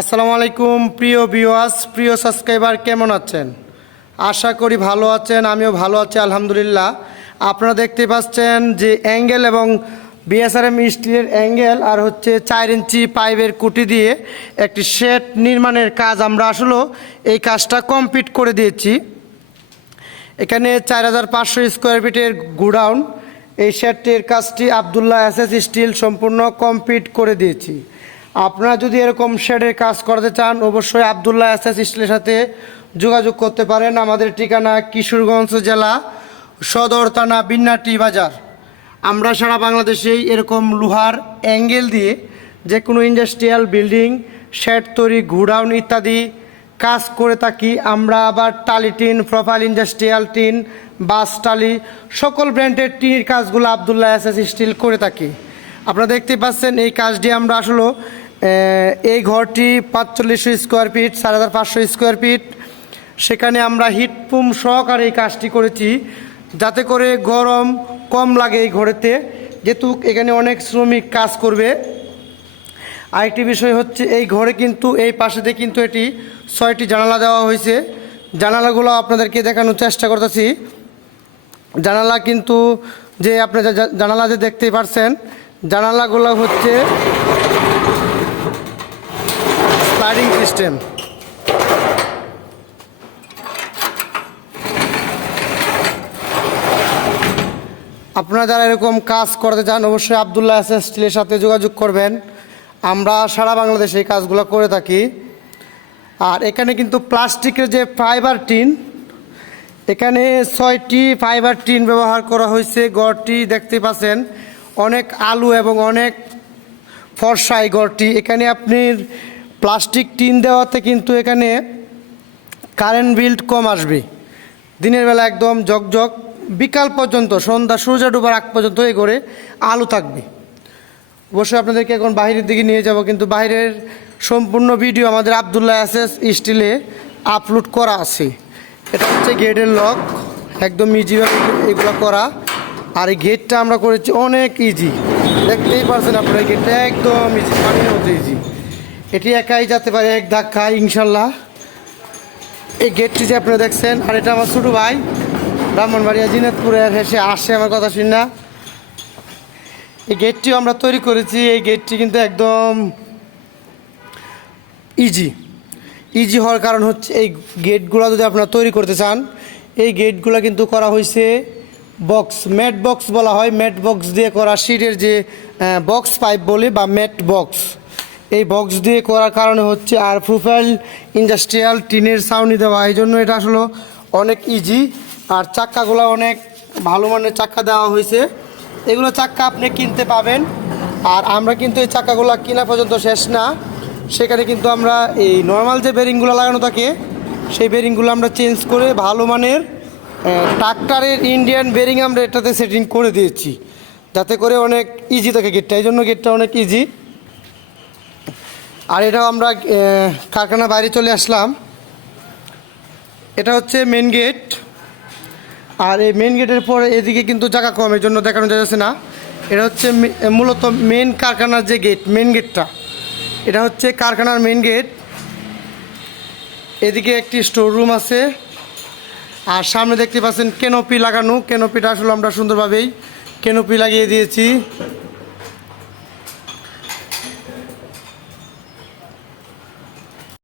আসসালামু আলাইকুম, প্রিয় ভিউয়ার্স প্রিয় সাবস্ক্রাইবার কেমন আছেন? আশা করি ভালো আছেন, আমিও ভালো আছি, আলহামদুলিল্লাহ। আপনারা দেখতে পাচ্ছেন যে অ্যাঙ্গেল এবং বিএসআরএম স্টিলের অ্যাঙ্গেল আর হচ্ছে চার ইঞ্চি পাইপের কুটি দিয়ে একটি শেড নির্মাণের কাজ আমরা আসলেও এই কাজটা কমপ্লিট করে দিয়েছি। এখানে চার হাজার পাঁচশো স্কোয়ার ফিটের গুডাউন। এই শেডটির কাজটি আবদুল্লাহ এস এস স্টিল সম্পূর্ণ কমপ্লিট করে দিয়েছি। আপনারা যদি এরকম শেডের কাজ করতে চান, অবশ্যই আবদুল্লাহ এস এস স্টিলের সাথে যোগাযোগ করতে পারেন আমাদের ঠিকানা কিশোরগঞ্জ জেলা সদর থানা বিন্নাটি বাজার। আমরা সারা বাংলাদেশেই এরকম লোহার অ্যাঙ্গেল দিয়ে যে কোনো ইন্ডাস্ট্রিয়াল বিল্ডিং, শেড তৈরি, গুডাউন ইত্যাদি কাজ করে থাকি। আমরা আবার টালি টিন, প্রোফাইল ইন্ডাস্ট্রিয়াল টিন, বাস টালি, সকল ব্র্যান্ডের টিনের কাজগুলো আবদুল্লাহ এস এস স্টিল করে থাকি। আপনারা দেখতে পাচ্ছেন এই কাজটি আমরা আসলে এই ঘরটি পাঁচচল্লিশশো স্কোয়ার ফিট চার হাজার পাঁচশো স্কোয়ার ফিট। সেখানে আমরা হিটপুম সহকারে এই কাজটি করেছি, যাতে করে গরম কম লাগে এই ঘরেতে, যেহেতু এখানে অনেক শ্রমিক কাজ করবে। আরেকটি বিষয় হচ্ছে, এই ঘরে কিন্তু, এই পাশেতে কিন্তু এটি ছয়টি জানালা দেওয়া হয়েছে। জানালাগুলো আপনাদেরকে দেখানোর চেষ্টা করতেছি। জানালা কিন্তু যে আপনারা জানালা যে দেখতেই পারছেন, জানালাগুলো হচ্ছে স্লাইডিং সিস্টেম আপনারা যারা এরকম কাজ করতে চান, অবশ্যই আবদুল্লাহ এস এস স্টিলের সাথে যোগাযোগ করবেন। আমরা সারা বাংলাদেশে এই কাজগুলো করে থাকি। আর এখানে কিন্তু প্লাস্টিকের যে ফাইবার টিন, এখানে ছয়টি ফাইবার টিন ব্যবহার করা হয়েছে। গড়টি দেখতে পাচ্ছেন, অনেক আলু এবং অনেক ফর্সা এই গড়টি। এখানে আপনি প্লাস্টিক টিন দেওয়াতে কিন্তু এখানে কারেন্ট বিল কম আসবে। দিনের বেলা একদম জকজক বিকাল পর্যন্ত, সন্ধ্যা সূর্য ডুবার আগ পর্যন্ত এই করে আলু থাকবে। অবশ্যই আপনাদেরকে এখন বাইরের দিকে নিয়ে যাব, কিন্তু বাইরের সম্পূর্ণ ভিডিও আমাদের আবদুল্লাহ এস স্টিলে আপলোড করা আছে। এটা হচ্ছে গেটের লক একদম ইজিভাবে এগুলো করা। আর এই গেটটা আমরা করেছি অনেক ইজি দেখতেই পারছেন আপনারা গেটটা একদম ইজি পানির মতো ইজি এটি একাই যেতে পারে, এক ধাক্কায়, ইনশাল্লাহ। এই গেটটি যে আপনারা দেখছেন, আর এটা আমার ছোটো ভাই, ব্রাহ্মণবাড়িয়া, জিনাতপুরের হেসে আসে, আমার কথা শুন না। এই গেটটিও আমরা তৈরি করেছি, এই গেটটি কিন্তু একদম ইজি ইজি হওয়ার কারণ হচ্ছে, এই গেটগুলো যদি আপনারা তৈরি করতে চান, এই গেটগুলো কিন্তু করা হয়েছে বক্স ম্যাট বক্স বলা হয়। ম্যাট বক্স দিয়ে করা সিটের যে বক্স পাইপ বলে, বা ম্যাট বক্স এই বক্স দিয়ে করার কারণে হচ্ছে আর প্রোফাইল ইন্ডাস্ট্রিয়াল টিনের ছাউনি দেওয়া। এই জন্য এটা আসলে অনেক ইজি আর চাক্কাগুলো অনেক ভালো মানের চাক্কা দেওয়া হয়েছে। এগুলো চাক্কা আপনি কিনতে পাবেন। আর আমরা কিন্তু এই চাক্কাগুলো কিনা পর্যন্ত শেষ না। সেখানে কিন্তু আমরা এই নর্মাল যে বেরিংগুলো লাগানো থাকে, সেই বেরিংগুলো আমরা চেঞ্জ করে ভালো মানের ট্রাক্টারের ইন্ডিয়ান বেরিং আমরা এটাতে সেটিং করে দিয়েছি। যাতে করে অনেক ইজি থাকে গেটটা। এই জন্য গেটটা অনেক ইজি আর এটাও আমরা কারখানা বাইরে চলে আসলাম। এটা হচ্ছে মেন গেট আর এই মেন গেটের পরে এদিকে কিন্তু জায়গা কম, এই জন্য দেখানো যাচ্ছে না। এটা হচ্ছে মূলত মেন কারখানার যে গেট মেন গেটটা এটা হচ্ছে কারখানার মেন গেট এদিকে একটি স্টোর রুম আছে। আর সামনে দেখতে পাচ্ছেন কেনোপি লাগানো। কেনোপিটা আসলে আমরা সুন্দরভাবেই কেনোপি লাগিয়ে দিয়েছি।